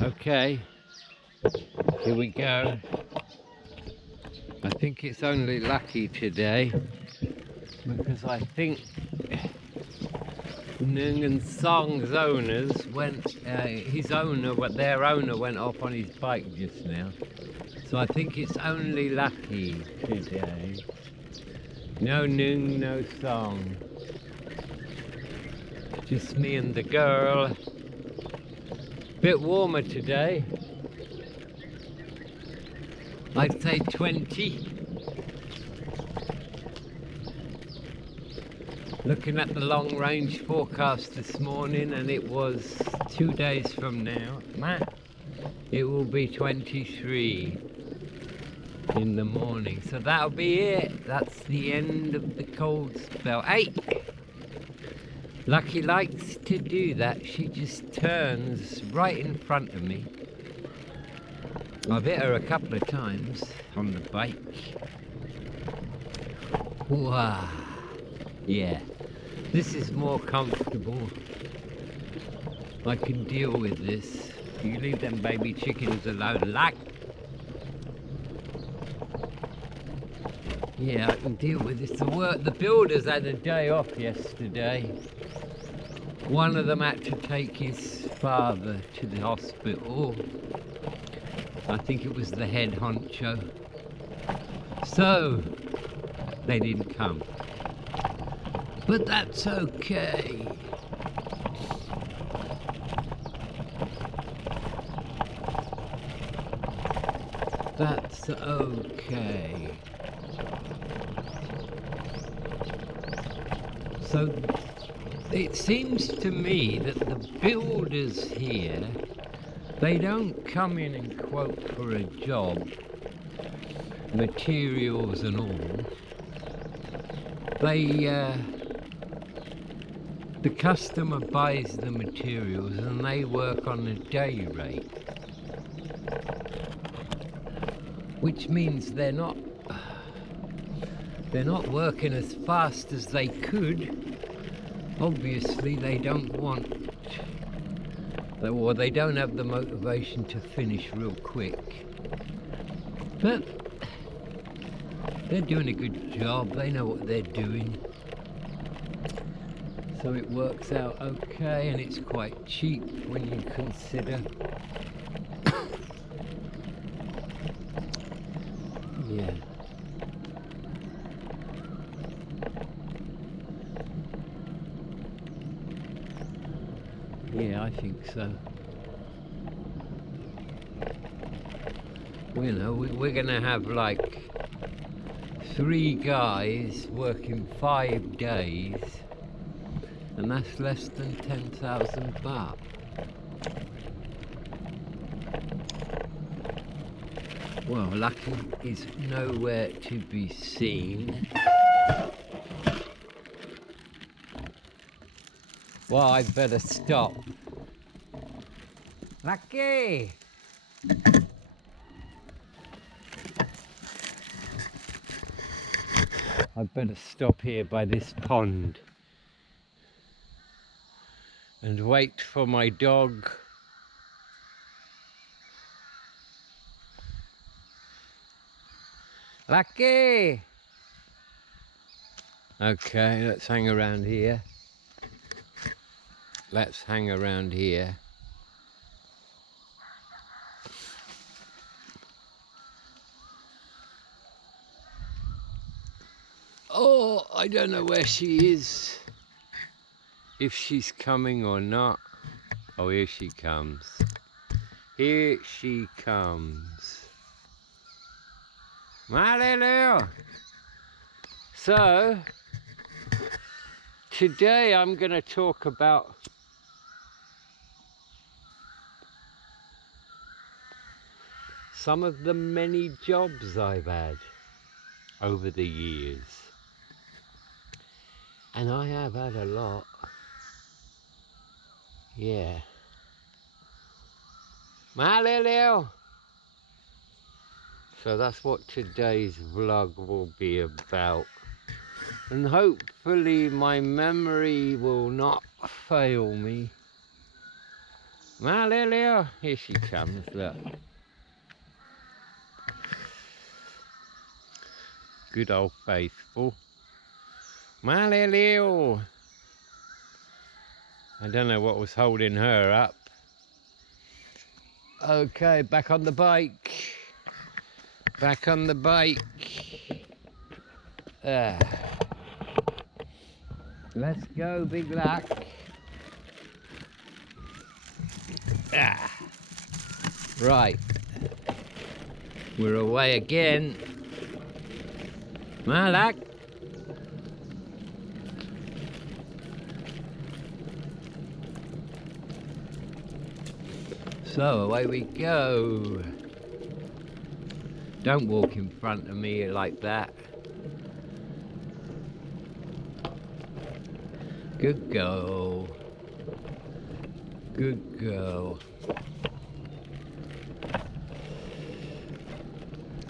Okay, here we go. I think it's only lucky today because I think Ning and Song's owners went, their owner went off on his bike just now. So I think it's only lucky today. No Ning, no Song. Just me and the girl. Bit warmer today. I'd say 20. Looking at the long range forecast this morning, and it was 2 days from now, it will be 23 in the morning. So that'll be it. That's the end of the cold spell. Hey! Lucky likes to do that. She just turns right in front of me. I've hit her a couple of times on the bike. Wow. Yeah. This is more comfortable. I can deal with this. You leave them baby chickens alone, like. Yeah, I can deal with this. The builders had a day off yesterday. One of them had to take his father to the hospital. I think it was the head honcho. So, they didn't come. But that's okay. That's okay. So, it seems to me that the builders here, they don't come in and quote for a job, materials and all. The customer buys the materials and they work on a day rate. Which means they're not working as fast as they could. Obviously they don't want, or they don't have the motivation to finish real quick. But they're doing a good job, they know what they're doing. So it works out okay, and it's quite cheap when you consider. Yeah. Yeah, I think so. You know, we're gonna have like 3 guys working 5 days, and that's less than 10,000 baht. Well, lucky is nowhere to be seen. Well, I'd better stop. Lucky! I'd better stop here by this pond and wait for my dog. Lucky! Okay, let's hang around here. Let's hang around here. Oh, I don't know where she is. If she's coming or not. Oh, here she comes. Here she comes. Malelu! So, today I'm going to talk about some of the many jobs I've had over the years. And I have had a lot. Yeah. Malelu! So that's what today's vlog will be about. And hopefully my memory will not fail me. Malelio, here she comes, look. Good old faithful. Malelio. I don't know what was holding her up. Okay, back on the bike. Back on the bike. Let's go, big luck. Right. We're away again. Malak. So away we go. Don't walk in front of me like that. Good girl. Good girl.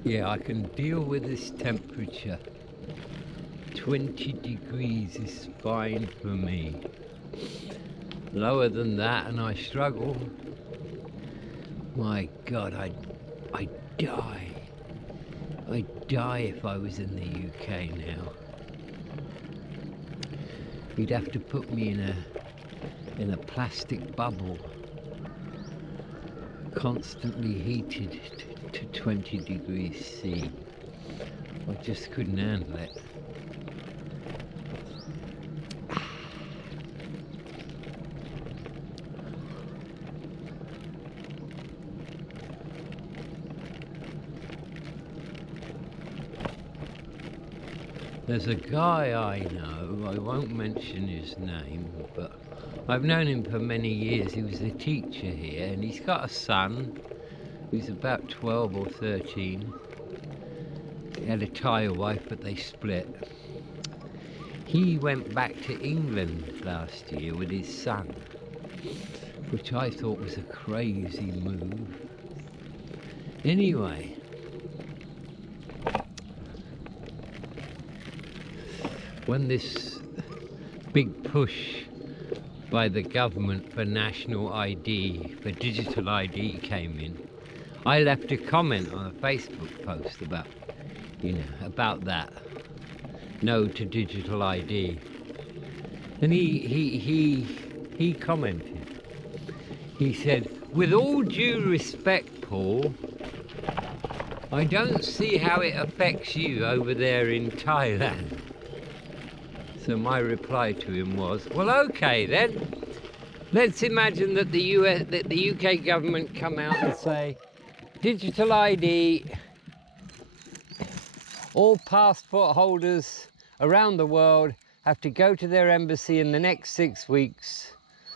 Yeah, I can deal with this temperature. 20 degrees is fine for me. Lower than that and I struggle. My God, I'd die. I'd die if I was in the UK now. You'd have to put me in a plastic bubble, constantly heated to 20 degrees C. I just couldn't handle it. There's a guy I know, I won't mention his name, but I've known him for many years. He was a teacher here and he's got a son who's about 12 or 13. He had a Thai wife, but they split. He went back to England last year with his son, which I thought was a crazy move. Anyway, when this big push by the government for national ID, for digital ID came in, I left a comment on a Facebook post about, about that. No to digital ID. And he commented. He said, with all due respect, Paul, I don't see how it affects you over there in Thailand. So my reply to him was, well, okay then. Let's imagine that the UK government come out and say, digital ID, all passport holders around the world have to go to their embassy in the next 6 weeks,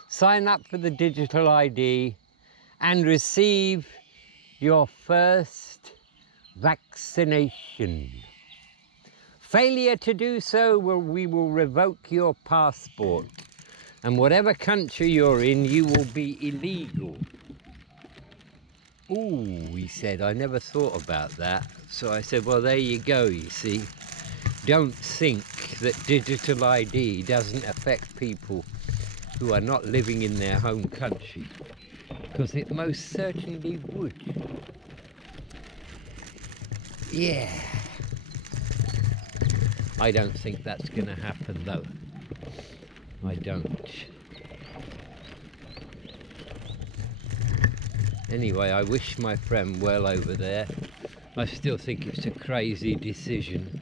sign up for the digital ID and receive your first vaccination. Failure to do so, we will revoke your passport. And whatever country you're in, you will be illegal. Ooh, he said, I never thought about that. So I said, well, there you go, you see. Don't think that digital ID doesn't affect people who are not living in their home country, because it most certainly would. Yeah. I don't think that's going to happen, though. I don't. Anyway, I wish my friend well over there. I still think it's a crazy decision.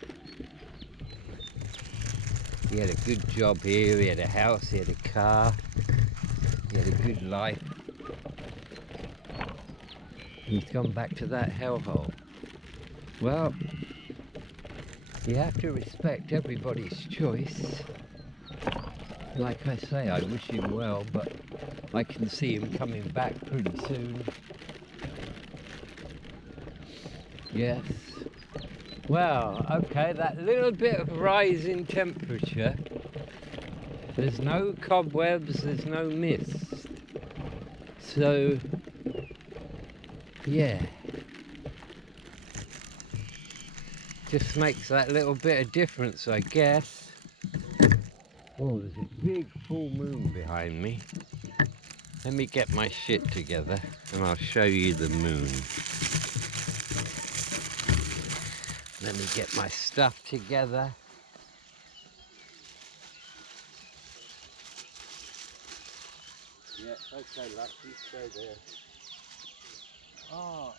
He had a good job here, he had a house, he had a car, he had a good life. He's gone back to that hellhole. Well, you have to respect everybody's choice. Like I say, I wish him well, but I can see him coming back pretty soon. Yes. Well, okay, that little bit of rise in temperature, there's no cobwebs, there's no mist. So, yeah. Just makes that little bit of difference, I guess. Oh, there's a big full moon behind me. Let me get my shit together and I'll show you the moon. Let me get my stuff together. Yeah, okay, love, you stay there. Oh.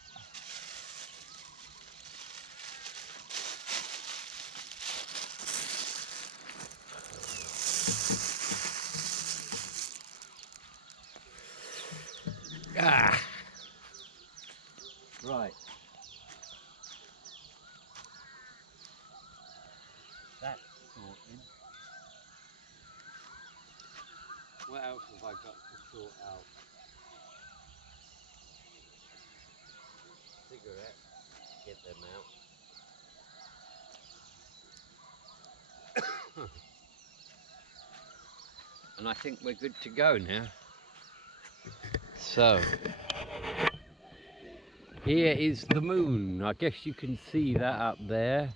Ah. Right. That's sorted. What else have I got to sort out? Cigarette. Get them out. And I think we're good to go now. So, here is the moon. I guess you can see that up there.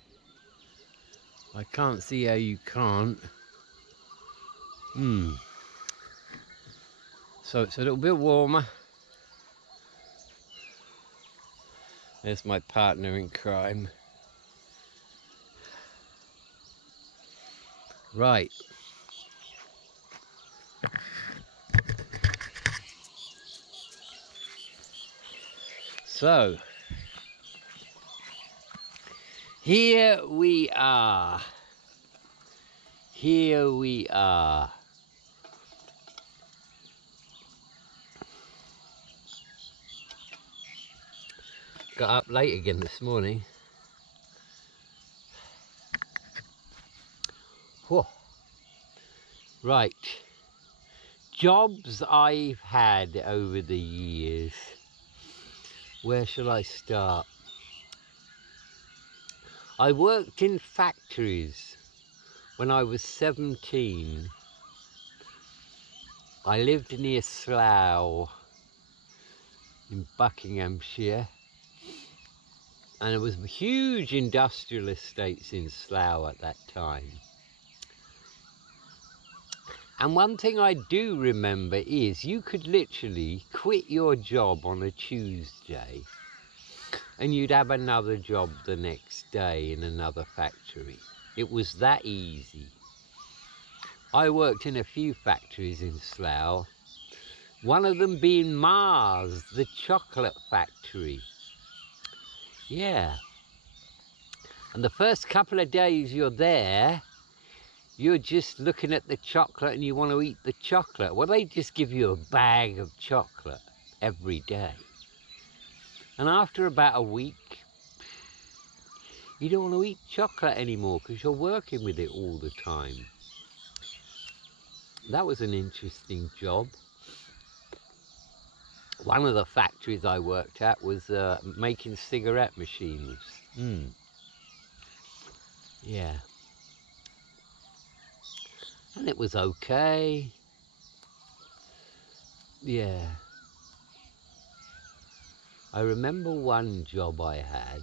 I can't see how you can't. So it's a little bit warmer. There's my partner in crime. Right. So, here we are. Here we are. Got up late again this morning. Whoa. Right. Jobs I've had over the years. Where shall I start? I worked in factories when I was 17. I lived near Slough in Buckinghamshire, and there was huge industrial estates in Slough at that time. And one thing I do remember is you could literally quit your job on a Tuesday and you'd have another job the next day in another factory. It was that easy. I worked in a few factories in Slough, one of them being Mars, the chocolate factory. Yeah. And the first couple of days you're there, you're just looking at the chocolate and you want to eat the chocolate. Well, they just give you a bag of chocolate every day. And after about a week, you don't want to eat chocolate anymore because you're working with it all the time. That was an interesting job. One of the factories I worked at was making cigarette machines. Yeah. And it was okay. Yeah. I remember one job I had.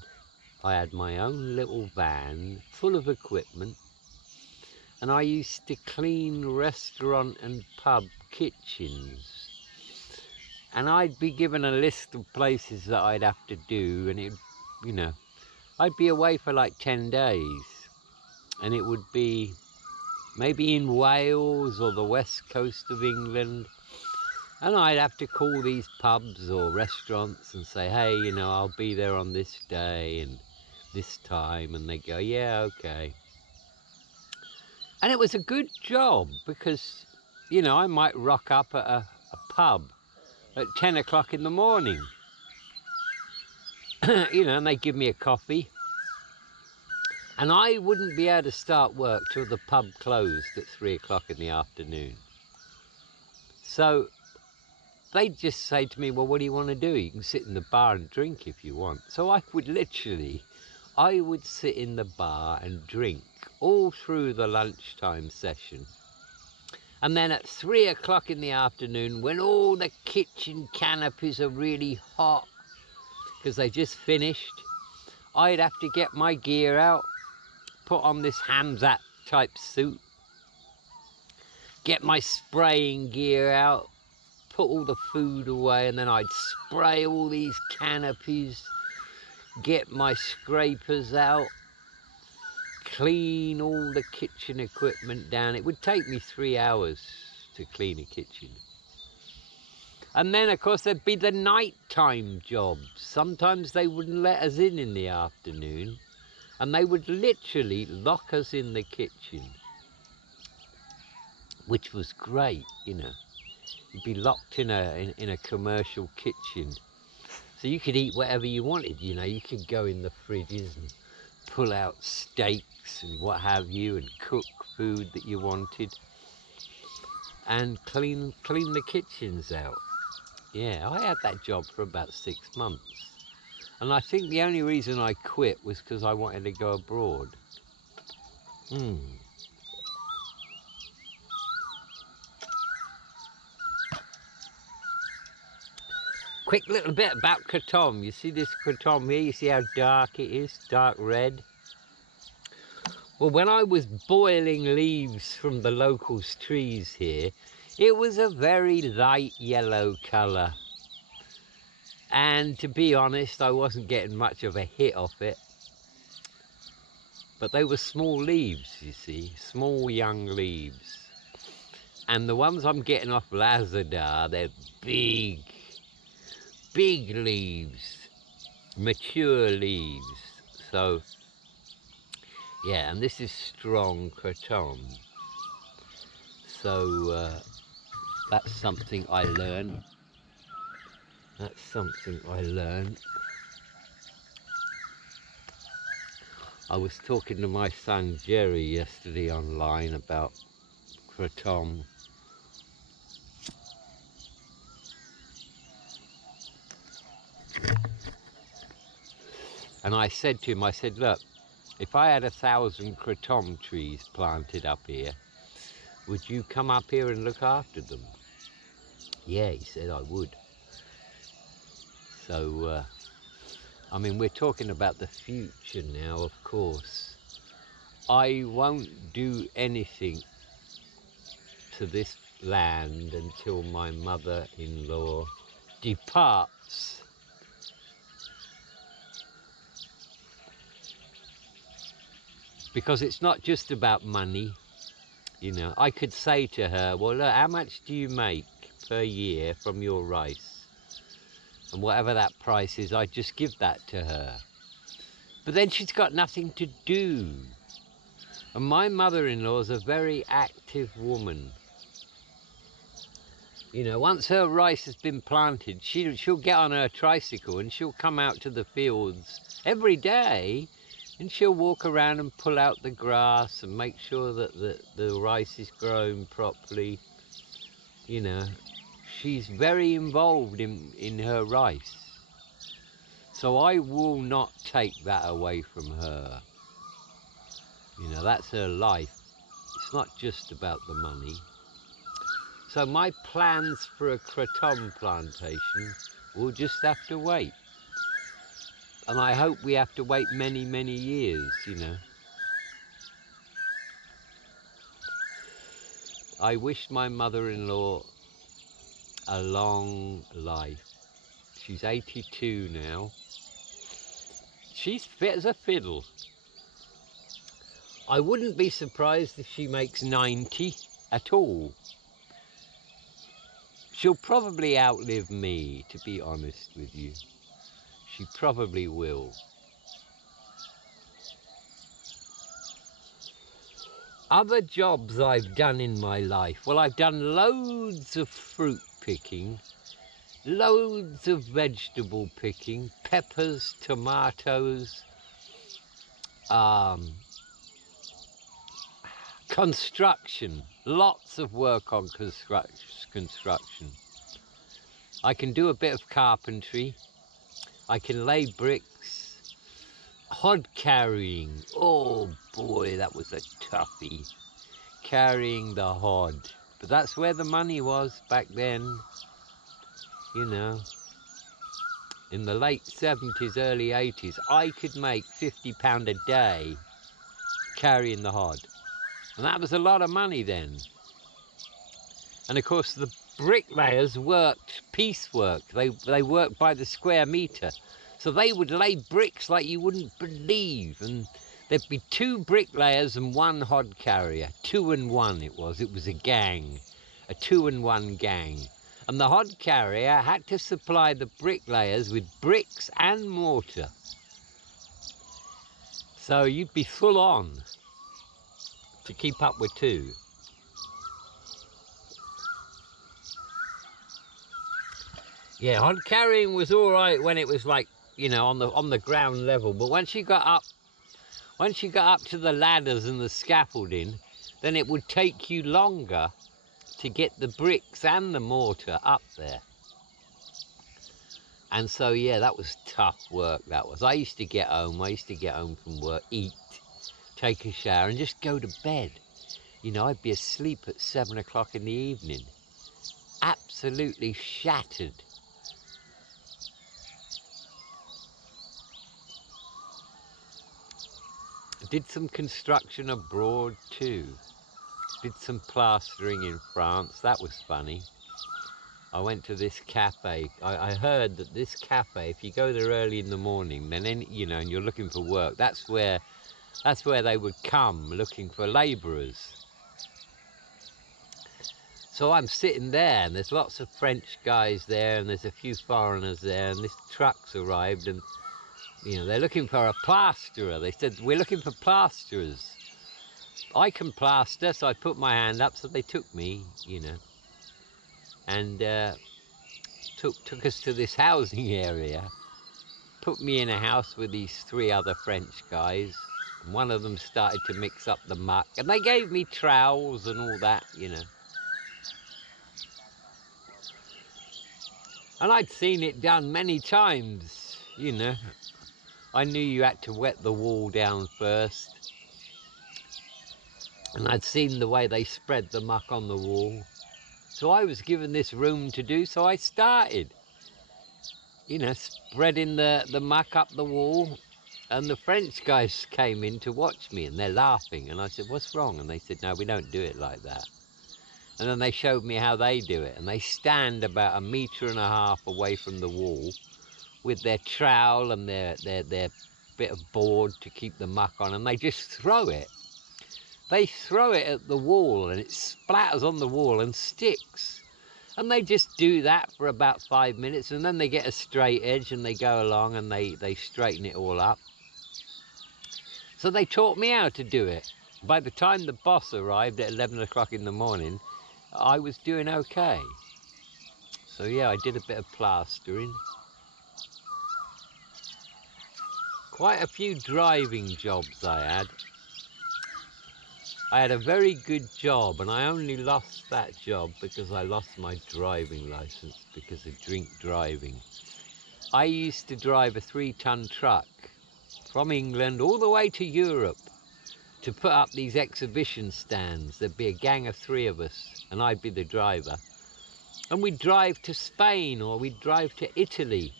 I had my own little van full of equipment, and I used to clean restaurant and pub kitchens. And I'd be given a list of places that I'd have to do, and it, you know, I'd be away for like 10 days, and it would be maybe in Wales or the west coast of England. And I'd have to call these pubs or restaurants and say, hey, you know, I'll be there on this day and this time. And they go, yeah, okay. And it was a good job because, you know, I might rock up at a pub at 10 o'clock in the morning. You know, and they give me a coffee. And I wouldn't be able to start work till the pub closed at 3 o'clock in the afternoon. So they'd just say to me, well, what do you want to do? You can sit in the bar and drink if you want. So I would sit in the bar and drink all through the lunchtime session. And then at 3 o'clock in the afternoon, when all the kitchen canopies are really hot, because they just finished, I'd have to get my gear out, put on this Hamzat type suit, get my spraying gear out, put all the food away, and then I'd spray all these canopies, get my scrapers out, clean all the kitchen equipment down. It would take me 3 hours to clean a kitchen. And then, of course, there'd be the nighttime jobs. Sometimes they wouldn't let us in the afternoon, and they would literally lock us in the kitchen, which was great, you know. You'd be locked in a commercial kitchen, so you could eat whatever you wanted, you know. You could go in the fridges and pull out steaks and what have you, and cook food that you wanted, and clean the kitchens out. Yeah, I had that job for about 6 months, and I think the only reason I quit was because I wanted to go abroad. Quick little bit about kratom. You see this kratom here? You see how dark it is? Dark red. Well, when I was boiling leaves from the local trees here, it was a very light yellow colour. And to be honest, I wasn't getting much of a hit off it. But they were small leaves, you see, small young leaves. And the ones I'm getting off Lazadar, they're big leaves, mature leaves. So, yeah, and this is strong kratom. So, that's something I learned. That's something I learned. I was talking to my son Jerry yesterday online about kratom. And I said to him, I said, look, if I had 1,000 kratom trees planted up here, would you come up here and look after them? Yeah, he said, I would. So, I mean, we're talking about the future now, of course. I won't do anything to this land until my mother-in-law departs. Because it's not just about money. You know, I could say to her, well, look, how much do you make per year from your rice? And whatever that price is, I just give that to her. But then she's got nothing to do. And my mother-in-law is a very active woman. You know, once her rice has been planted, she'll get on her tricycle and she'll come out to the fields every day, and she'll walk around and pull out the grass and make sure that the rice is grown properly. You know, she's very involved in her rice. So I will not take that away from her. You know, that's her life. It's not just about the money. So my plans for a kratom plantation will just have to wait. And I hope we have to wait many, many years, you know. I wish my mother-in-law a long life. She's 82 now. She's fit as a fiddle. I wouldn't be surprised if she makes 90 at all. She'll probably outlive me, to be honest with you. She probably will. Other jobs I've done in my life. Well, I've done loads of fruit picking, loads of vegetable picking, peppers, tomatoes, construction, lots of work on construction. I can do a bit of carpentry. I can lay bricks. Hod carrying. Oh boy, that was a toughie. Carrying the hod. But that's where the money was back then. You know. In the late 70s, early 80s, I could make £50 a day carrying the hod. And that was a lot of money then. And of course, bricklayers worked piecework. They worked by the square metre. So they would lay bricks like you wouldn't believe. And there'd be 2 bricklayers and 1 hod carrier. 2 and 1 it was. It was a gang. A 2 and 1 gang. And the hod carrier had to supply the bricklayers with bricks and mortar. So you'd be full on to keep up with 2. Yeah, hod carrying was all right when it was like, you know, on the ground level. But once you got up to the ladders and the scaffolding, then it would take you longer to get the bricks and the mortar up there. And so, yeah, that was tough work, that was. I used to get home from work, eat, take a shower and just go to bed. You know, I'd be asleep at 7 o'clock in the evening. Absolutely shattered. Did some construction abroad too. Did some plastering in France. That was funny. I went to this cafe. I heard that this cafe, if you go there early in the morning, then you know, and you're looking for work, that's where they would come looking for labourers. So I'm sitting there, and there's lots of French guys there, and there's a few foreigners there, and this truck's arrived, and you know, they're looking for a plasterer. They said, we're looking for plasterers. I can plaster, so I put my hand up, so they took me, you know, and took us to this housing area, put me in a house with these 3 other French guys. And one of them started to mix up the muck, and they gave me trowels and all that, you know. And I'd seen it done many times, you know. I knew you had to wet the wall down first. And I'd seen the way they spread the muck on the wall. So I was given this room to do, so I started. You know, spreading the muck up the wall. And the French guys came in to watch me, and they're laughing. And I said, what's wrong? And they said, no, we don't do it like that. And then they showed me how they do it. And they stand about 1.5 meters away from the wall with their trowel and their bit of board to keep the muck on, and they just throw it. They throw it at the wall, and it splatters on the wall and sticks. And they just do that for about 5 minutes, and then they get a straight edge, and they go along and they straighten it all up. So they taught me how to do it. By the time the boss arrived at 11 o'clock in the morning, I was doing okay. So yeah, I did a bit of plastering. Quite a few driving jobs I had. I had a very good job, and I only lost that job because I lost my driving license because of drink driving. I used to drive a 3-ton truck from England all the way to Europe to put up these exhibition stands. There'd be a gang of 3 of us, and I'd be the driver. And we'd drive to Spain, or we'd drive to Italy,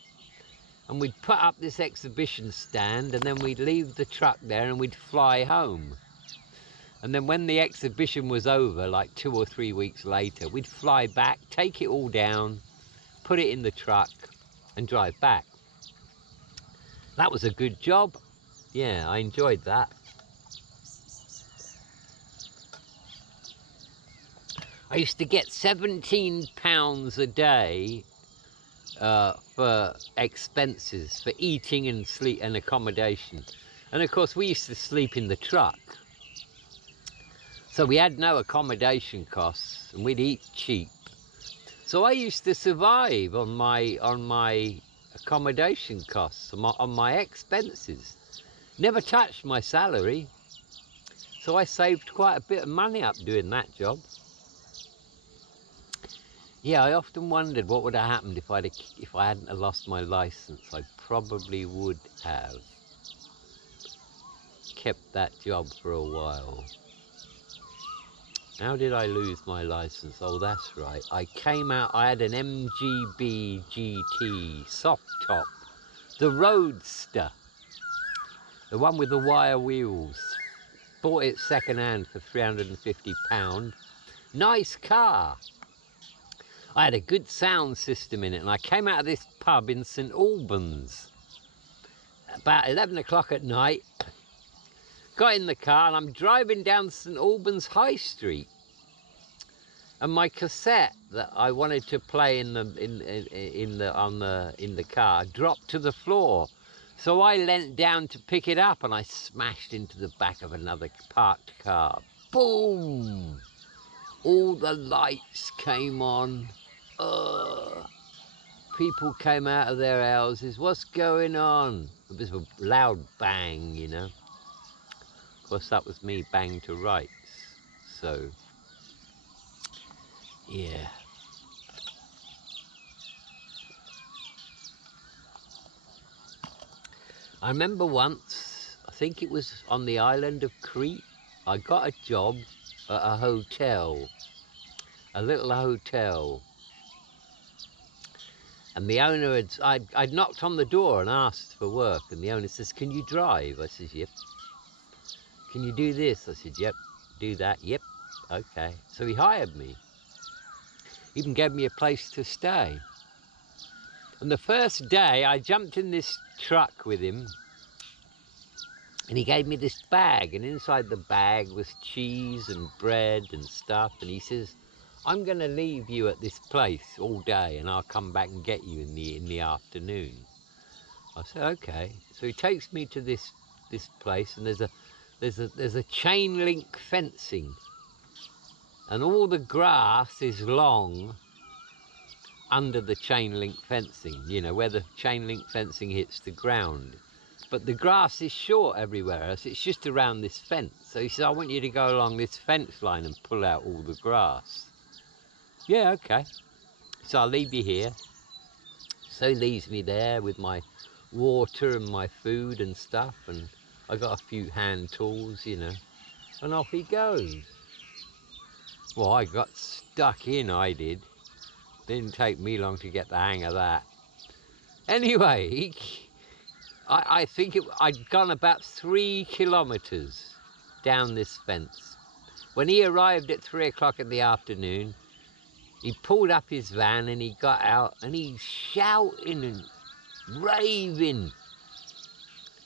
and we'd put up this exhibition stand, and then we'd leave the truck there and we'd fly home. And then when the exhibition was over, like 2 or 3 weeks later, we'd fly back, take it all down, put it in the truck and drive back. That was a good job. Yeah, I enjoyed that. I used to get £17 a day for expenses, for eating and sleep and accommodation. And of course we used to sleep in the truck. So we had no accommodation costs, and we'd eat cheap. So I used to survive on my accommodation costs, on my expenses. Never touched my salary. So I saved quite a bit of money up doing that job. Yeah, I often wondered what would have happened if I hadn't have lost my license. I probably would have kept that job for a while. How did I lose my license? Oh, that's right. I came out, I had an MGB GT soft top, the Roadster, the one with the wire wheels. Bought it second hand for £350. Nice car. I had a good sound system in it, and I came out of this pub in St Albans about 11 o'clock at night, got in the car, and I'm driving down St Albans High Street, and my cassette that I wanted to play in the car dropped to the floor. So I leant down to pick it up, and I smashed into the back of another parked car. Boom! All the lights came on. People came out of their houses. What's going on? It was a loud bang, you know. Of course, that was me bang to rights. So, yeah. I remember once, I think it was on the island of Crete, I got a job at a hotel, a little hotel. And the owner I'd knocked on the door and asked for work, and the owner says, "Can you drive?" I says, "Yep." "Can you do this?" I said, "Yep." "Do that?" "Yep." "Okay." So he hired me. Even gave me a place to stay. And the first day I jumped in this truck with him, and he gave me this bag, and inside the bag was cheese and bread and stuff, and he says, "I'm going to leave you at this place all day, and I'll come back and get you in the afternoon." I said, "Okay." So he takes me to this place, and there's a chain link fencing, and all the grass is long under the chain link fencing, you know, where the chain link fencing hits the ground. But the grass is short everywhere else. It's just around this fence. So he said, "I want you to go along this fence line and pull out all the grass." "Yeah, okay." So I'll leave you here. So he leaves me there with my water and my food and stuff, and I got a few hand tools, you know, and off he goes. Well, I got stuck in, I did. Didn't take me long to get the hang of that. Anyway, I think I'd gone about 3 kilometers down this fence. When he arrived at 3 o'clock in the afternoon, he pulled up his van and he got out and he's shouting and raving.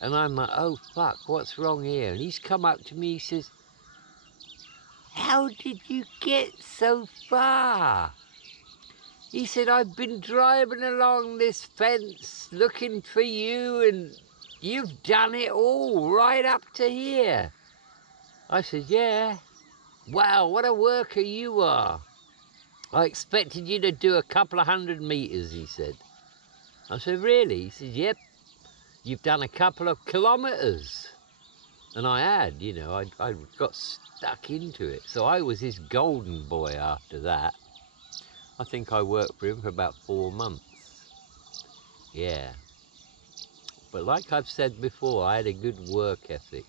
And I'm like, "Oh fuck, what's wrong here?" And he's come up to me, he says, "How did you get so far?" He said, "I've been driving along this fence looking for you, and you've done it all right up to here." I said, "Yeah." "Wow, what a worker you are. I expected you to do a couple of 100 meters," he said. I said, "Really?" He said, "Yep, you've done a couple of kilometers." And I had, you know, I got stuck into it. So I was his golden boy after that. I think I worked for him for about 4 months. Yeah. But like I've said before, I had a good work ethic.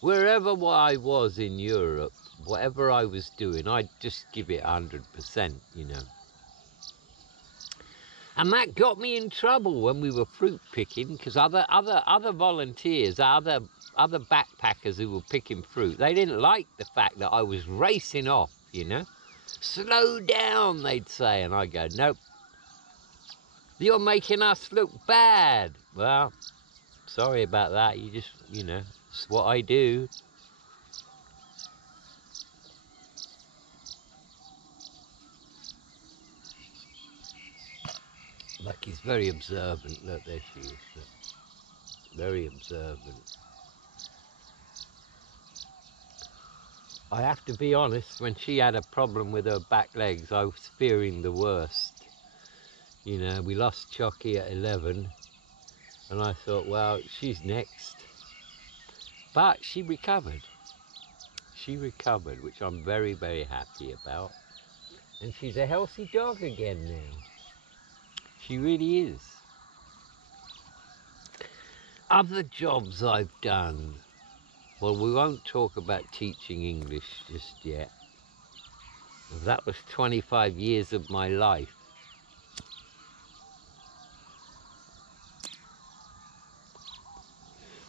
Wherever I was in Europe, whatever I was doing, I'd just give it 100%, you know. And that got me in trouble when we were fruit picking, because other volunteers, other backpackers who were picking fruit, they didn't like the fact that I was racing off, you know. "Slow down," they'd say, and I'd go, "Nope, you're making us look bad." Well, sorry about that. You just, you know, it's what I do. Like, he's very observant. Look, there she is. Look. Very observant. I have to be honest, when she had a problem with her back legs, I was fearing the worst. You know, we lost Chucky at 11, and I thought, well, she's next. But she recovered. She recovered, which I'm very, very happy about. And she's a healthy dog again now. She really is. Other jobs I've done. Well, we won't talk about teaching English just yet. That was 25 years of my life.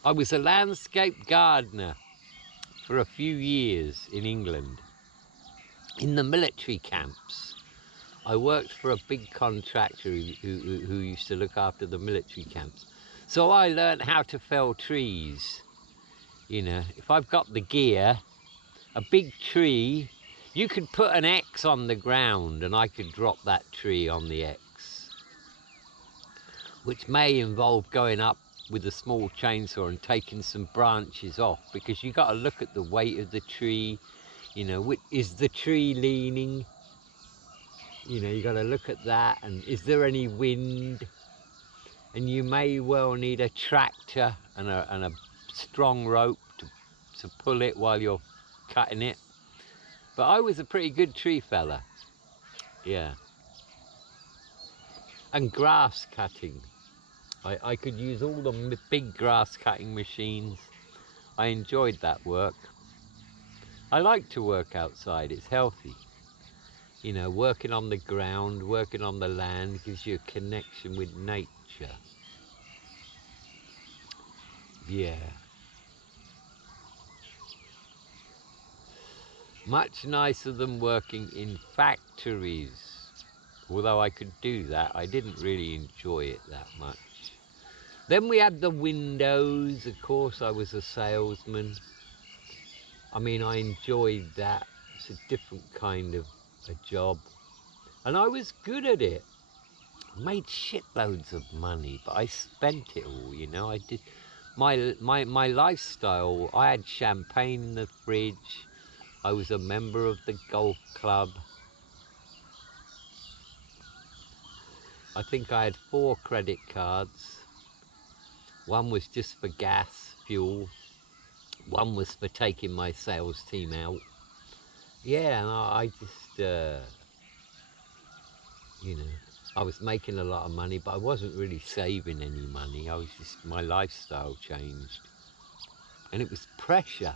I was a landscape gardener for a few years in England, in the military camps. I worked for a big contractor who used to look after the military camps. So I learned how to fell trees. You know, if I've got the gear, a big tree, you could put an X on the ground and I could drop that tree on the X, which may involve going up with a small chainsaw and taking some branches off, because you got to look at the weight of the tree. You know, is the tree leaning? You know, you got to look at that, and is there any wind? And you may well need a tractor and a strong rope to pull it while you're cutting it. But I was a pretty good tree fella, yeah. And grass cutting. I could use all the big grass cutting machines. I enjoyed that work. I like to work outside, it's healthy. You know, working on the ground, working on the land gives you a connection with nature. Yeah. Much nicer than working in factories. Although I could do that, I didn't really enjoy it that much. Then we had the windows, of course. I was a salesman. I mean, I enjoyed that. It's a different kind of a job. And I was good at it. Made shitloads of money, but I spent it all, you know. I did my lifestyle. I had champagne in the fridge. I was a member of the golf club. I think I had 4 credit cards. One was just for gas, fuel. One was for taking my sales team out. Yeah, and I just, you know, I was making a lot of money, but I wasn't really saving any money. My lifestyle changed. And it was pressure.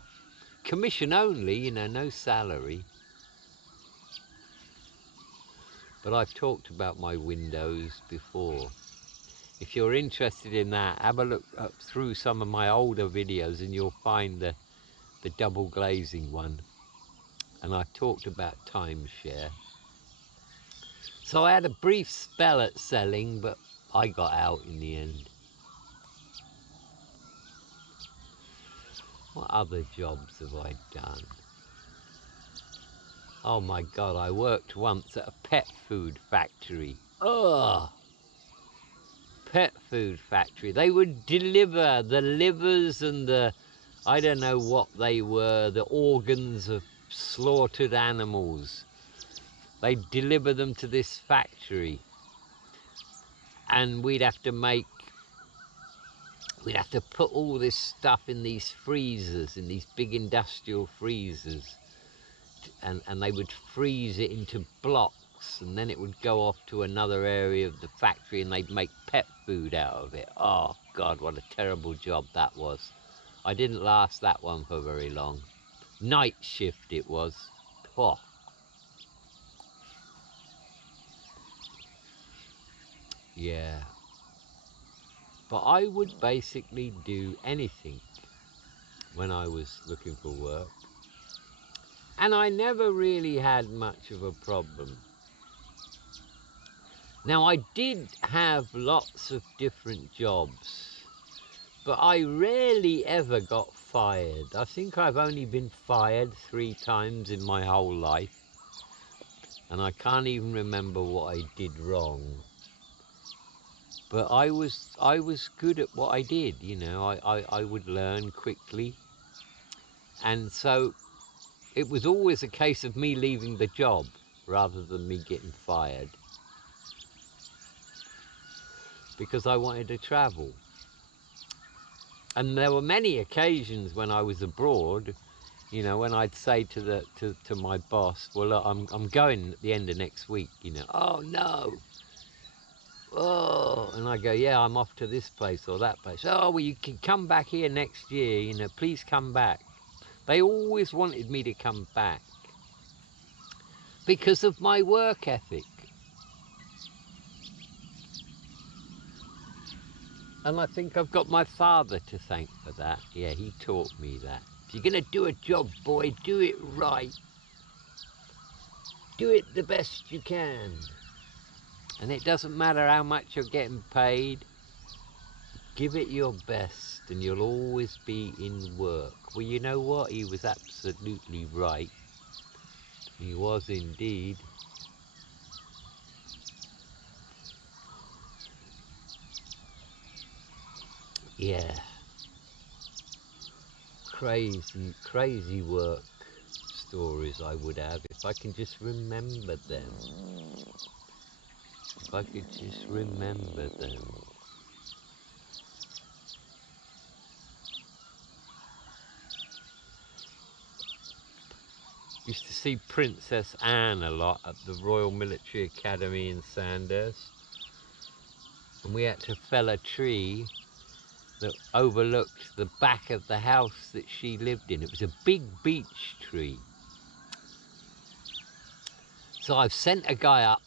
Commission only, you know, no salary. But I've talked about my windows before. If you're interested in that, have a look through some of my older videos and you'll find the double glazing one. And I've talked about timeshare. So I had a brief spell at selling, but I got out in the end. What other jobs have I done? Oh my God, I worked once at a pet food factory. Ugh! Pet food factory. They would deliver the livers and I don't know what they were, the organs of slaughtered animals. They'd deliver them to this factory. And we'd have to put all this stuff in these freezers, in these big industrial freezers. And they would freeze it into blocks, and then it would go off to another area of the factory and they'd make pet food out of it. Oh God, what a terrible job that was. I didn't last that one for very long. Night shift it was. Oh. Yeah. But I would basically do anything when I was looking for work. And I never really had much of a problem. Now, I did have lots of different jobs, but I rarely ever got fired. I think I've only been fired 3 times in my whole life, and I can't even remember what I did wrong. But I was good at what I did, you know. I would learn quickly, and so it was always a case of me leaving the job rather than me getting fired, because I wanted to travel. And there were many occasions when I was abroad, you know, when I'd say to my boss, well, look, I'm going at the end of next week, you know. Oh no. Oh, and I go, yeah, I'm off to this place or that place. Oh, well, you can come back here next year, you know, please come back. They always wanted me to come back because of my work ethic. And I think I've got my father to thank for that. Yeah, he taught me that. If you're going to do a job, boy, do it right. do it the best you can. And it doesn't matter how much you're getting paid. Give it your best and you'll always be in work. Well, you know what? He was absolutely right. He was indeed. Yeah. Crazy work stories I would have if I can just remember them. If I could just remember them. Used to see Princess Anne a lot at the Royal Military Academy in Sandhurst. And we had to fell a tree that overlooked the back of the house that she lived in. It was a big beech tree. So I've sent a guy up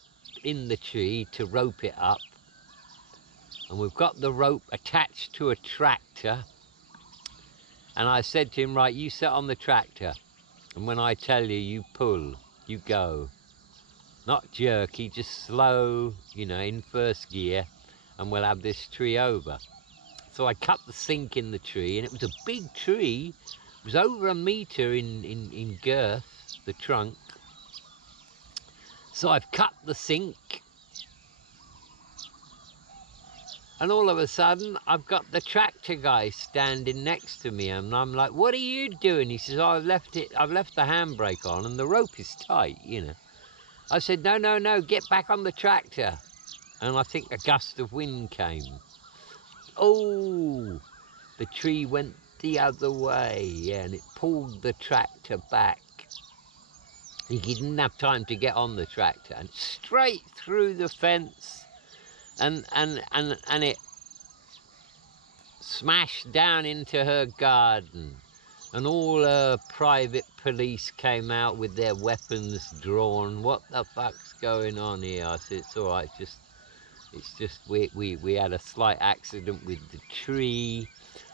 in the tree to rope it up. And we've got the rope attached to a tractor. And I said to him, right, you sit on the tractor. And when I tell you, you pull, you go. Not jerky, just slow, you know, in first gear. And we'll have this tree over. So I cut the sink in the tree, and it was a big tree. It was over 1 meter in girth, the trunk. So I've cut the sink. And all of a sudden, I've got the tractor guy standing next to me, and I'm like, what are you doing? He says, oh, I've left the handbrake on, and the rope is tight, you know. I said, no, get back on the tractor. And I think a gust of wind came. Oh, the tree went the other way, yeah, and it pulled the tractor back. He didn't have time to get on the tractor, and straight through the fence, and it smashed down into her garden, and all her private police came out with their weapons drawn. What the fuck's going on here? I said, it's all right, it's just we had a slight accident with the tree.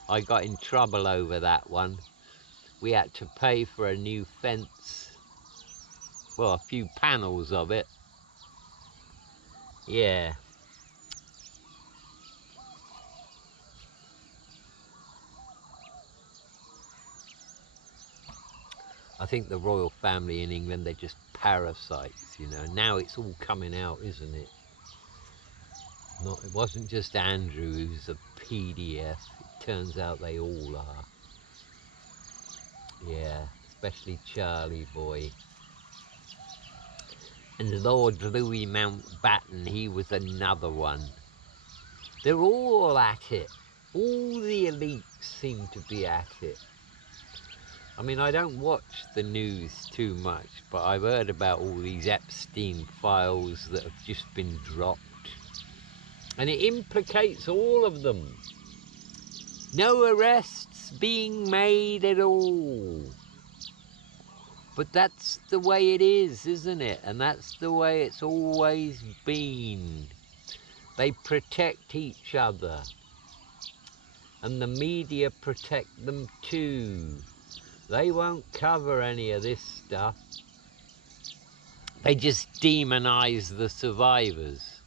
I got in trouble over that one. We had to pay for a new fence. Well, a few panels of it. Yeah. I think the royal family in England, they're just parasites, you know. Now it's all coming out, isn't it? It wasn't just Andrew who's a PDF. It turns out they all are. Yeah, especially Charlie boy. And Lord Louis Mountbatten, he was another one. They're all at it. All the elites seem to be at it. I mean, I don't watch the news too much, but I've heard about all these Epstein files that have just been dropped. And it implicates all of them. No arrests being made at all. But that's the way it is, isn't it? And that's the way it's always been. They protect each other. And the media protect them too. They won't cover any of this stuff. They just demonize the survivors.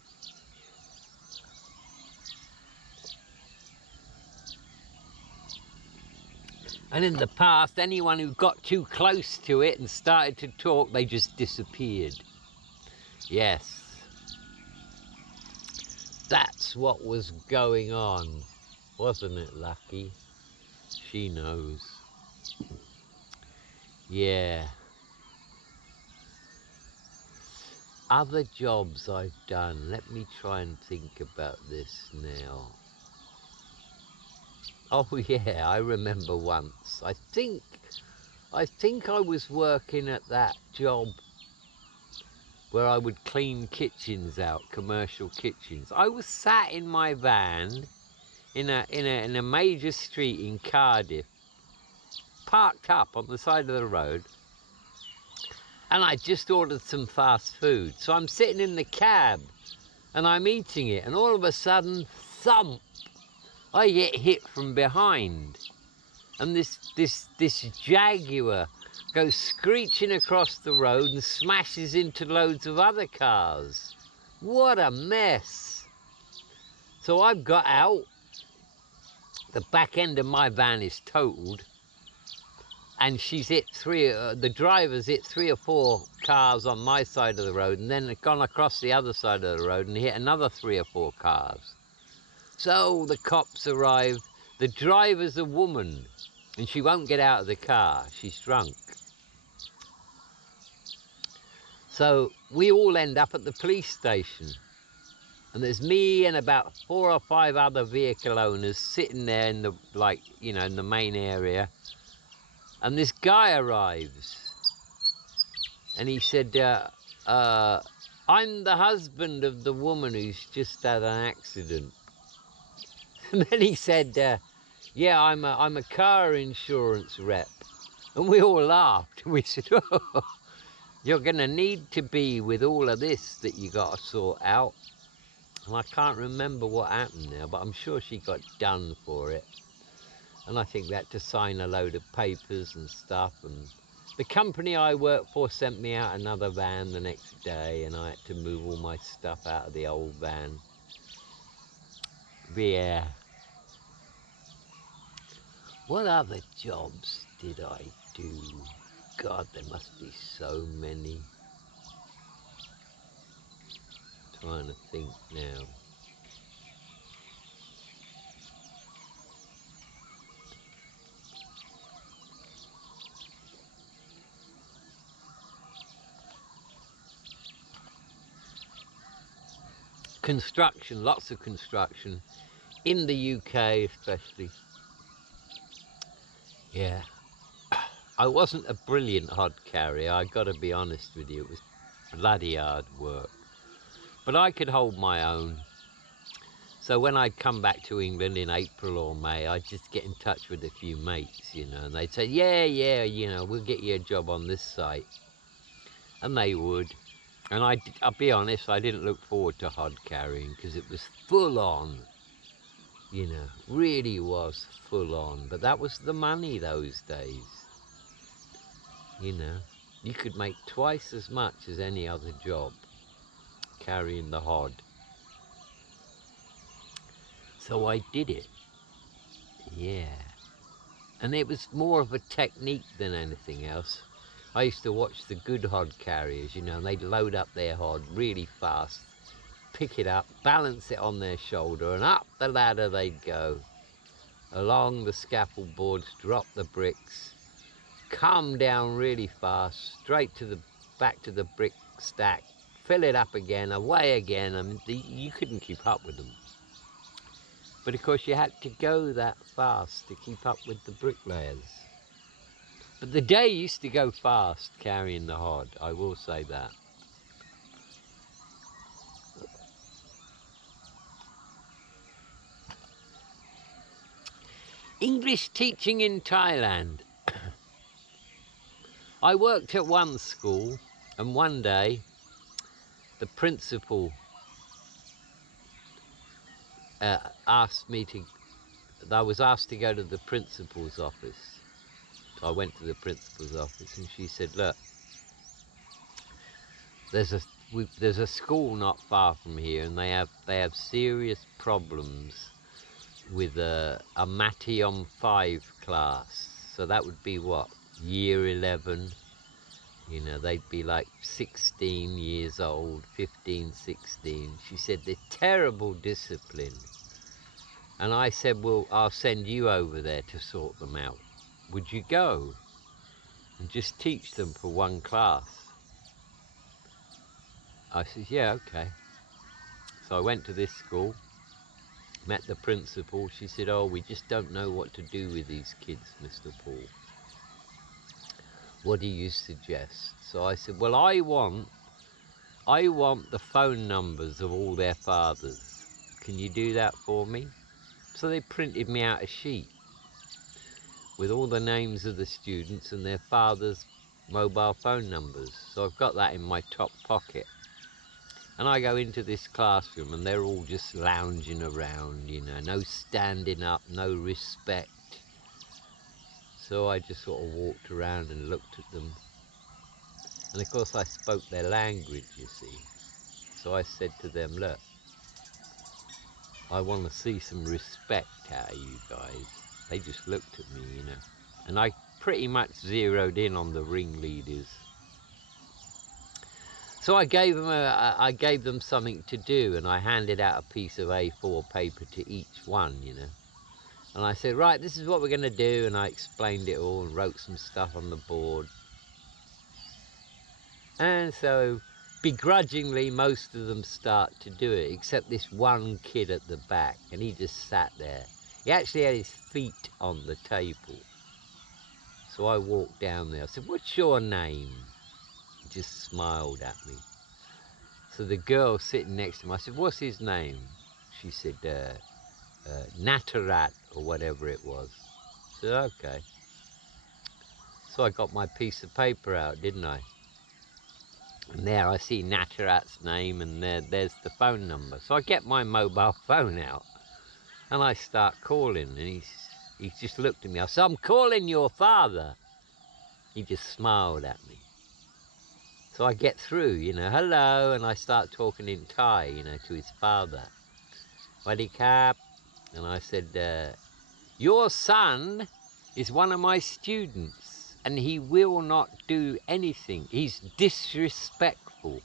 And in the past, anyone who got too close to it and started to talk, they just disappeared. Yes. That's what was going on, wasn't it, Lucky? She knows. Yeah. Other jobs I've done. Let me try and think about this now. Oh yeah, I remember once. I think I was working at that job where I would clean kitchens out, commercial kitchens. I was sat in my van in a major street in Cardiff, parked up on the side of the road, and I just ordered some fast food. So I'm sitting in the cab and I'm eating it, and all of a sudden, thump, I get hit from behind. And this Jaguar goes screeching across the road and smashes into loads of other cars. What a mess. So I've got out. The back end of my van is totaled. And she's hit the driver's hit 3 or 4 cars on my side of the road, and then gone across the other side of the road and hit another 3 or 4 cars. So the cops arrived. The driver's a woman, and she won't get out of the car. She's drunk. So we all end up at the police station. And there's me and about 4 or 5 other vehicle owners sitting there in the, in the main area. And this guy arrives, and he said, I'm the husband of the woman who's just had an accident. And then he said, yeah, I'm a car insurance rep. And we all laughed. We said, oh, you're going to need to be with all of this that you got to sort out. And I can't remember what happened now, but I'm sure she got done for it. And I think we had to sign a load of papers and stuff. And the company I work for sent me out another van the next day, and I had to move all my stuff out of the old van. Yeah. What other jobs did I do? God, there must be so many. Trying to think now. Construction, lots of construction, in the UK especially. Yeah. I wasn't a brilliant hod carrier, I got to be honest with you. It was bloody hard work. But I could hold my own. So when I'd come back to England in April or May, I'd just get in touch with a few mates, and they'd say, yeah, we'll get you a job on this site. And they would. And I'll be honest, I didn't look forward to hod carrying because it was full on, really was full on. But that was the money those days, You could make twice as much as any other job carrying the hod. So I did it, yeah. And it was more of a technique than anything else. I used to watch the good hod carriers, and they'd load up their hod really fast, pick it up, balance it on their shoulder, and up the ladder they'd go. Along the scaffold boards, drop the bricks, come down really fast, straight back to the brick stack, fill it up again, away again. I mean, you couldn't keep up with them. But of course you had to go that fast to keep up with the bricklayers. But the day used to go fast carrying the hod, I will say that. English teaching in Thailand. I worked at one school, and one day the principal asked me I was asked to go to the principal's office. So I went to the principal's office, and she said, look, there's a school not far from here, and they have serious problems with a Mattheom 5 class. So that would be what, year 11? They'd be like 16 years old, 15, 16. She said, they're terrible discipline. And I said, well, I'll send you over there to sort them out. Would you go and just teach them for one class? I said, yeah, okay. So I went to this school, met the principal. She said, oh, we just don't know what to do with these kids, Mr. Paul. What do you suggest? So I said, well, I want the phone numbers of all their fathers. Can you do that for me? So they printed me out a sheet with all the names of the students and their fathers' mobile phone numbers. So I've got that in my top pocket. And I go into this classroom, and they're all just lounging around, no standing up, no respect. So I just sort of walked around and looked at them. And of course I spoke their language, you see. So I said to them, look, I want to see some respect out of you guys. They just looked at me, you know. And I pretty much zeroed in on the ringleaders. So I gave them something to do, and I handed out a piece of A4 paper to each one, you know. And I said, right, this is what we're going to do, and I explained it all and wrote some stuff on the board. And so, begrudgingly, most of them start to do it, except this one kid at the back, and he just sat there. He actually had his feet on the table. So I walked down there. I said, what's your name? He just smiled at me. So the girl sitting next to him, I said, what's his name? She said, Natarat, or whatever it was. I said, okay. So I got my piece of paper out, didn't I? And there I see Natarat's name, and there's the phone number. So I get my mobile phone out, and I start calling, and he just looked at me. I said, I'm calling your father. He just smiled at me. So I get through, you know, hello, and I start talking in Thai, you know, to his father. Wadikap. And I said, your son is one of my students, and he will not do anything. He's disrespectful.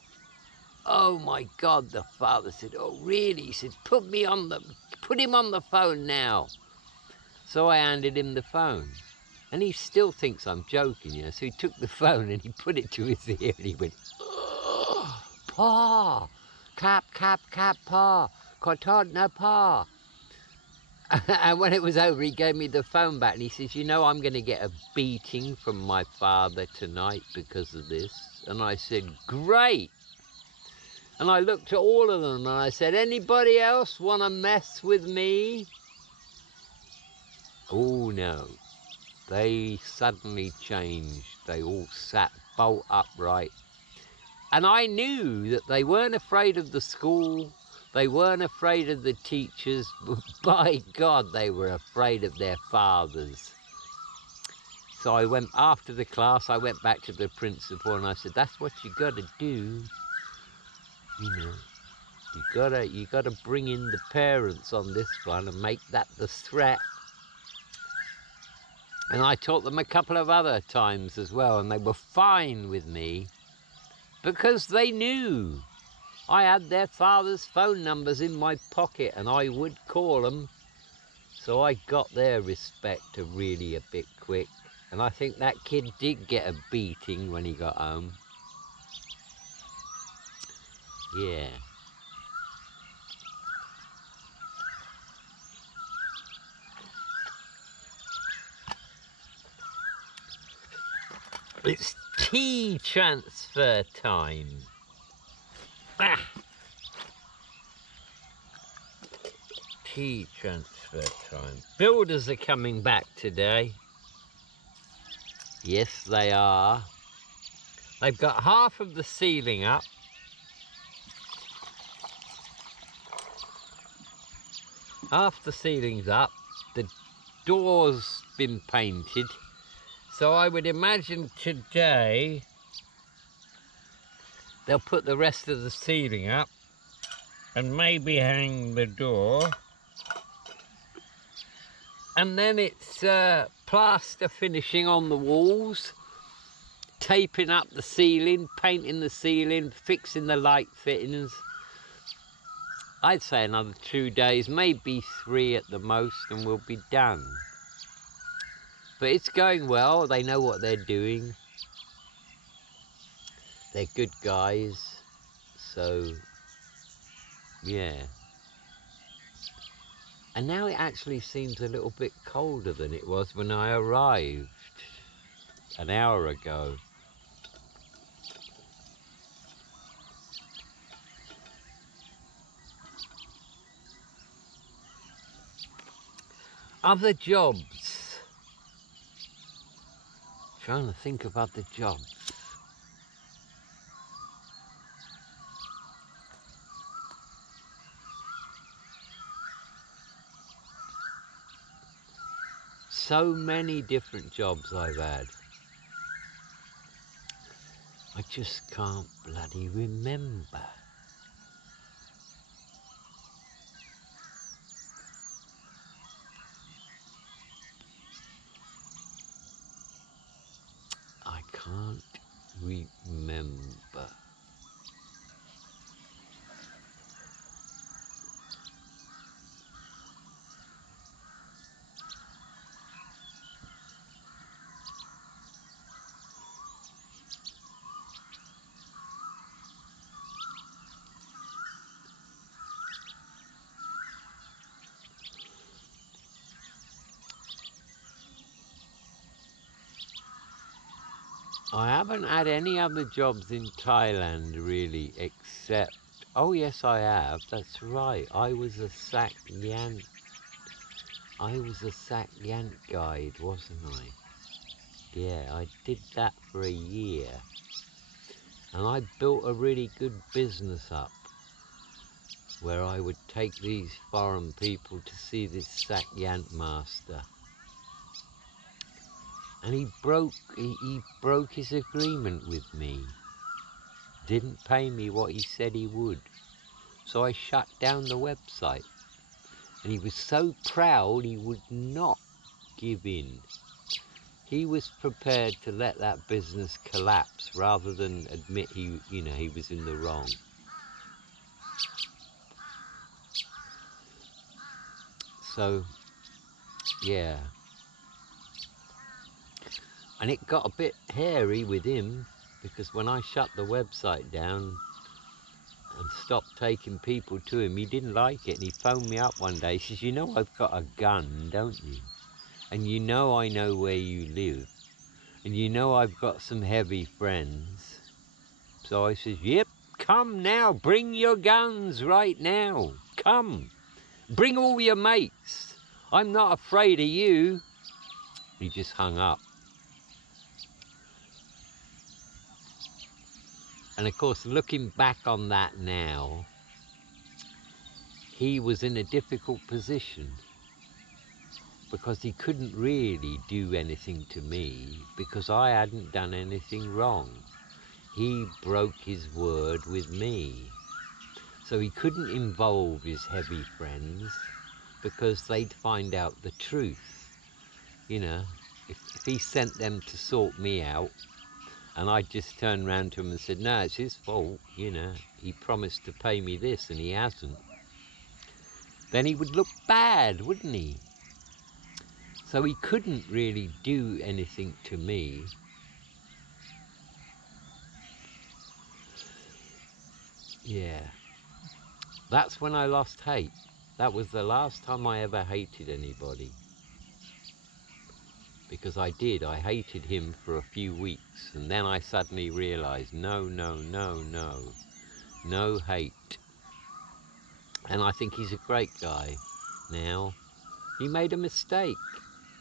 Oh my God, the father said, oh really? He said, put him on the phone now. So I handed him the phone. And he still thinks I'm joking, you know. So he took the phone and he put it to his ear and he went, oh, Pa, cap, Pa, Kotod, no, Pa. And when it was over, he gave me the phone back and he says, you know, I'm going to get a beating from my father tonight because of this. And I said, great. And I looked at all of them and I said, anybody else want to mess with me? Oh no. They suddenly changed. They all sat bolt upright. And I knew that they weren't afraid of the school. They weren't afraid of the teachers. But by God, they were afraid of their fathers. So I went, after the class, I went back to the principal and I said, that's what you got to do. You know, you gotta bring in the parents on this one and make that the threat. And I taught them a couple of other times as well, and they were fine with me because they knew I had their father's phone numbers in my pocket and I would call them. So I got their respect really a bit quick. And I think that kid did get a beating when he got home. Yeah. It's tea transfer time. Ah. Tea transfer time. Builders are coming back today. Yes, they are. They've got half of the ceiling up. Half the ceiling's up. The door's been painted. So I would imagine today they'll put the rest of the ceiling up and maybe hang the door. And then it's plaster finishing on the walls, taping up the ceiling, painting the ceiling, fixing the light fittings. I'd say another 2 days, maybe 3 at the most, and we'll be done. But it's going well. They know what they're doing. They're good guys. So, yeah. And now it actually seems a little bit colder than it was when I arrived an hour ago. Other jobs. Trying to think of other jobs. So many different jobs I've had. I just can't bloody remember. I can't remember. I haven't had any other jobs in Thailand really, except, oh yes I have, that's right, I was a Yant guide, wasn't I? Yeah, I did that for a year, and I built a really good business up, where I would take these foreign people to see this Yant master. And he broke his agreement with me. Didn't pay me what he said he would. So I shut down the website. And he was so proud he would not give in. He was prepared to let that business collapse rather than admit he was in the wrong. So, yeah. And it got a bit hairy with him, because when I shut the website down and stopped taking people to him, he didn't like it, and he phoned me up one day. He says, you know I've got a gun, don't you? And you know I know where you live, and you know I've got some heavy friends. So I says, yep, come now, bring your guns right now. Come, bring all your mates. I'm not afraid of you. He just hung up. And of course, looking back on that now, he was in a difficult position, because he couldn't really do anything to me because I hadn't done anything wrong. He broke his word with me. So he couldn't involve his heavy friends, because they'd find out the truth. You know, if he sent them to sort me out, and I just turned round to him and said, no, it's his fault, you know, he promised to pay me this and he hasn't, then he would look bad, wouldn't he? So he couldn't really do anything to me. Yeah. That's when I lost hate. That was the last time I ever hated anybody. Because I hated him for a few weeks, and then I suddenly realized, no, no, no, no, no hate. And I think he's a great guy now. He made a mistake.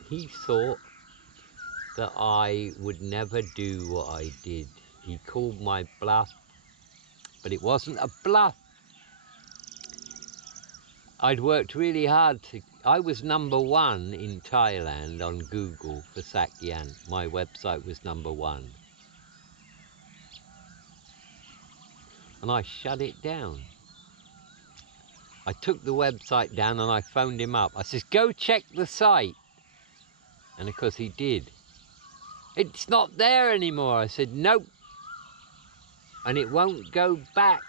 He thought that I would never do what I did. He called my bluff, but it wasn't a bluff. I'd worked really hard to... I was #1 in Thailand on Google for Yant. My website was #1. And I shut it down. I took the website down and I phoned him up. I says, go check the site. And of course he did. It's not there anymore. I said, nope. And it won't go back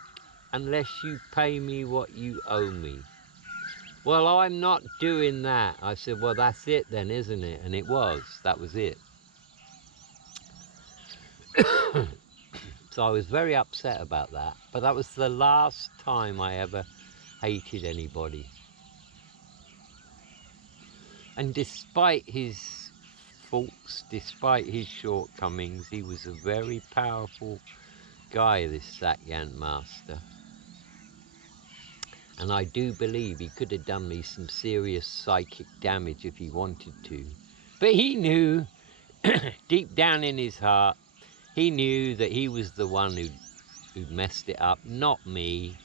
unless you pay me what you owe me. Well, I'm not doing that. I said, well, that's it then, isn't it? And it was. That was it. So I was very upset about that. But that was the last time I ever hated anybody. And despite his faults, despite his shortcomings, he was a very powerful guy, this Yant master. And I do believe he could have done me some serious psychic damage if he wanted to. But he knew, deep down in his heart, he knew that he was the one who messed it up, not me.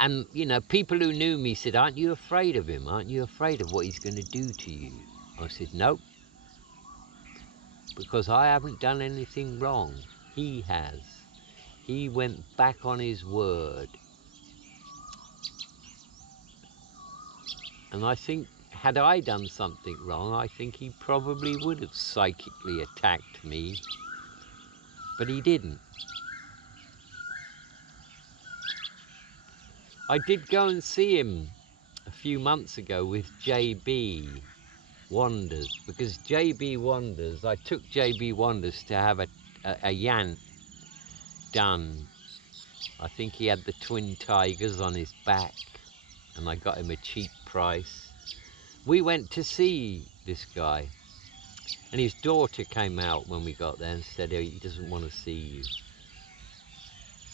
And, you know, people who knew me said, aren't you afraid of him? Aren't you afraid of what he's going to do to you? I said, nope, because I haven't done anything wrong. He has. He went back on his word. And I think, had I done something wrong, I think he probably would have psychically attacked me. But he didn't. I did go and see him a few months ago with JB Wonders, because JB Wonders, I took JB Wonders to have a Yant done. I think he had the twin tigers on his back, and I got him a cheap price. We went to see this guy, and his daughter came out when we got there and said, oh, he doesn't want to see you,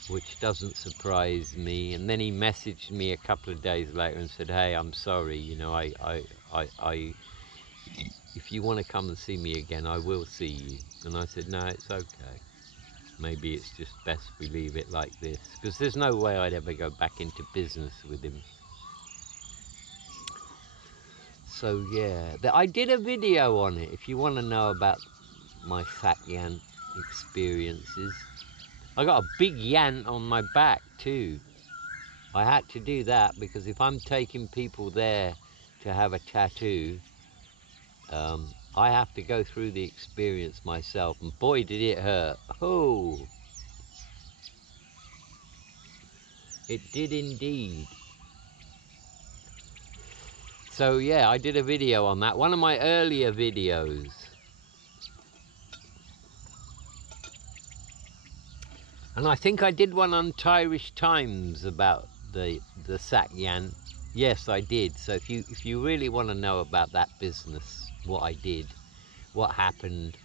which doesn't surprise me. And then he messaged me a couple of days later and said, hey, I'm sorry, you know, if you want to come and see me again, I will see you. And I said, no, it's okay. Maybe it's just best we leave it like this, because there's no way I'd ever go back into business with him. So yeah, I did a video on it if you want to know about my fat Yant experiences. I got a big Yant on my back too. I had to do that because if I'm taking people there to have a tattoo, I have to go through the experience myself, and boy did it hurt. Oh, it did indeed. So yeah, I did a video on that, one of my earlier videos. And I think I did one on Irish Times about the Sack Yant. Yes, I did. So if you really want to know about that business, what I did, what happened,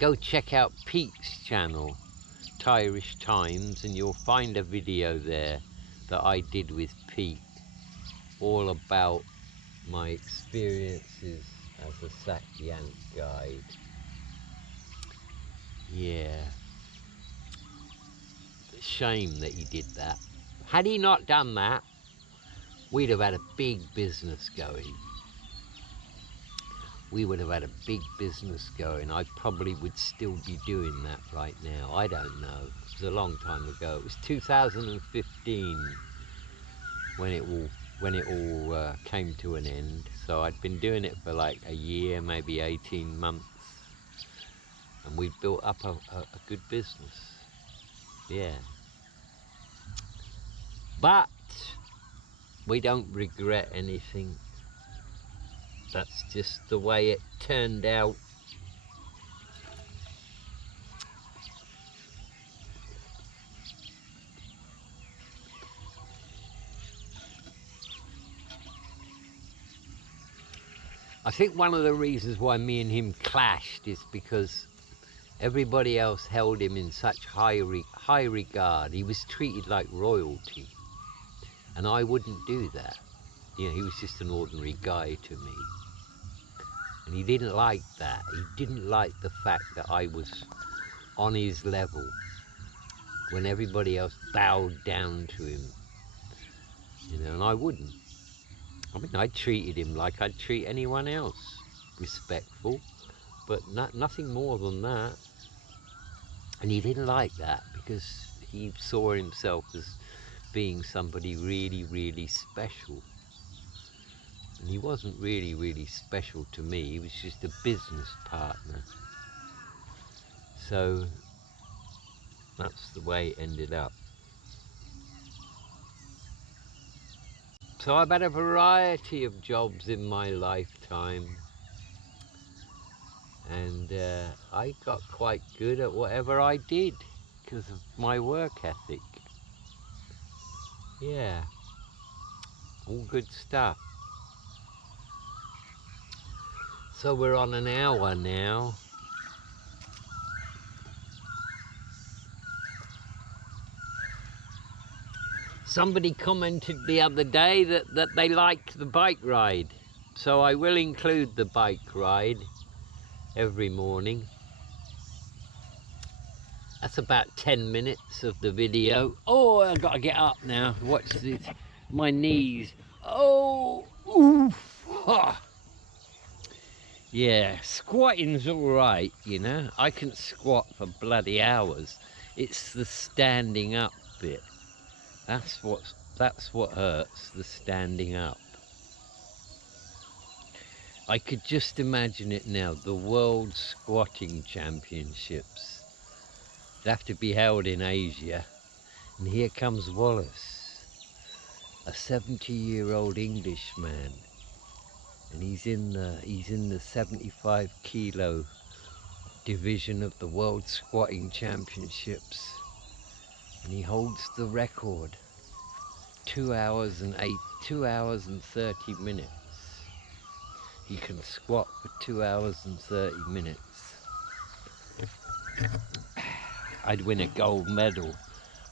go check out Pete's channel, Irish Times, and you'll find a video there that I did with Pete, all about my experiences as a Sack Yant guide. Yeah. Shame that he did that. Had he not done that, we'd have had a big business going. We would have had a big business going. I probably would still be doing that right now. I don't know. It was a long time ago. It was 2015 when it all came to an end. So I'd been doing it for like a year, maybe 18 months, and we built up a good business. Yeah. But we don't regret anything. That's just the way it turned out. I think one of the reasons why me and him clashed is because everybody else held him in such high regard. He was treated like royalty, and I wouldn't do that. You know, he was just an ordinary guy to me, and he didn't like that. He didn't like the fact that I was on his level when everybody else bowed down to him, you know, and I wouldn't. I mean, I treated him like I'd treat anyone else, respectful, but nothing more than that. And he didn't like that because he saw himself as being somebody really, really special. And he wasn't really, really special to me. He was just a business partner. So that's the way it ended up. So I've had a variety of jobs in my lifetime, and I got quite good at whatever I did because of my work ethic. Yeah, all good stuff. So we're on an hour now. Somebody commented the other day that they liked the bike ride, so I will include the bike ride every morning. That's about 10 minutes of the video. Oh, I've got to get up now. Watch this. My knees. Oh, oof. Ah. Yeah, squatting's all right, you know. I can squat for bloody hours. It's the standing up bit. That's what hurts, the standing up. I could just imagine it now, the World Squatting Championships. It'd have to be held in Asia. And here comes Wallace, a 70-year-old Englishman. And he's in the 75 kilo division of the World Squatting Championships. And he holds the record. 2 hours and 30 minutes. He can squat for 2 hours and 30 minutes. I'd win a gold medal.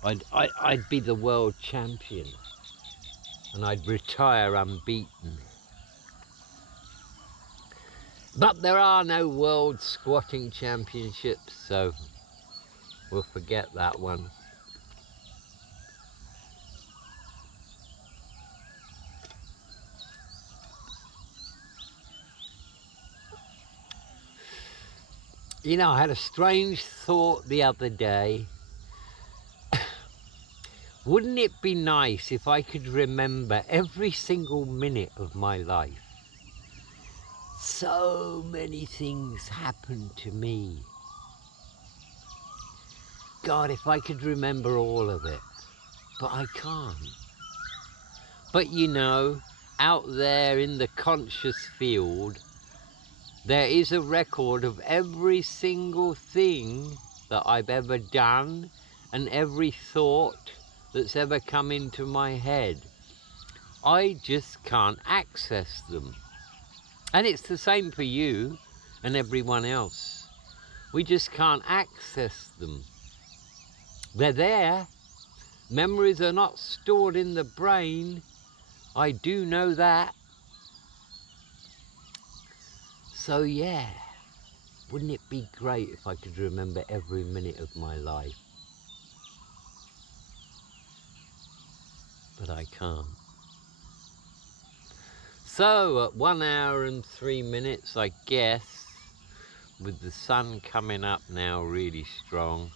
I'd be the world champion. And I'd retire unbeaten. But there are no world squatting championships, so we'll forget that one. You know, I had a strange thought the other day. Wouldn't it be nice if I could remember every single minute of my life? So many things happened to me. God, if I could remember all of it. But I can't. But you know, out there in the conscious field, there is a record of every single thing that I've ever done and every thought that's ever come into my head. I just can't access them. And it's the same for you and everyone else. We just can't access them. They're there. Memories are not stored in the brain. I do know that. So yeah, wouldn't it be great if I could remember every minute of my life? But I can't. So at 1 hour and 3 minutes, I guess, with the sun coming up now really strong,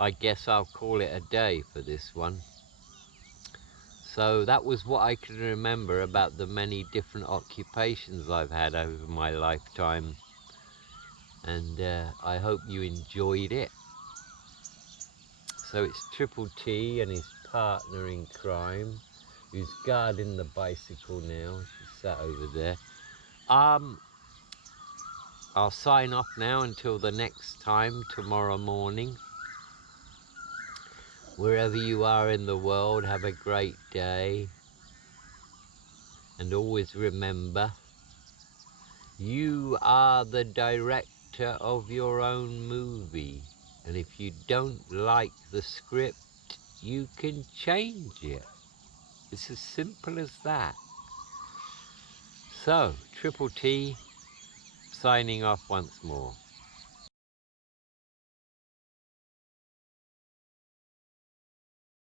I guess I'll call it a day for this one. So that was what I can remember about the many different occupations I've had over my lifetime. And I hope you enjoyed it. So it's Triple T and his partner in crime, who's guarding the bicycle now. She's sat over there. I'll sign off now until the next time, tomorrow morning. Wherever you are in the world, have a great day. And always remember, you are the director of your own movie. And if you don't like the script, you can change it. It's as simple as that. So, Triple T, signing off once more.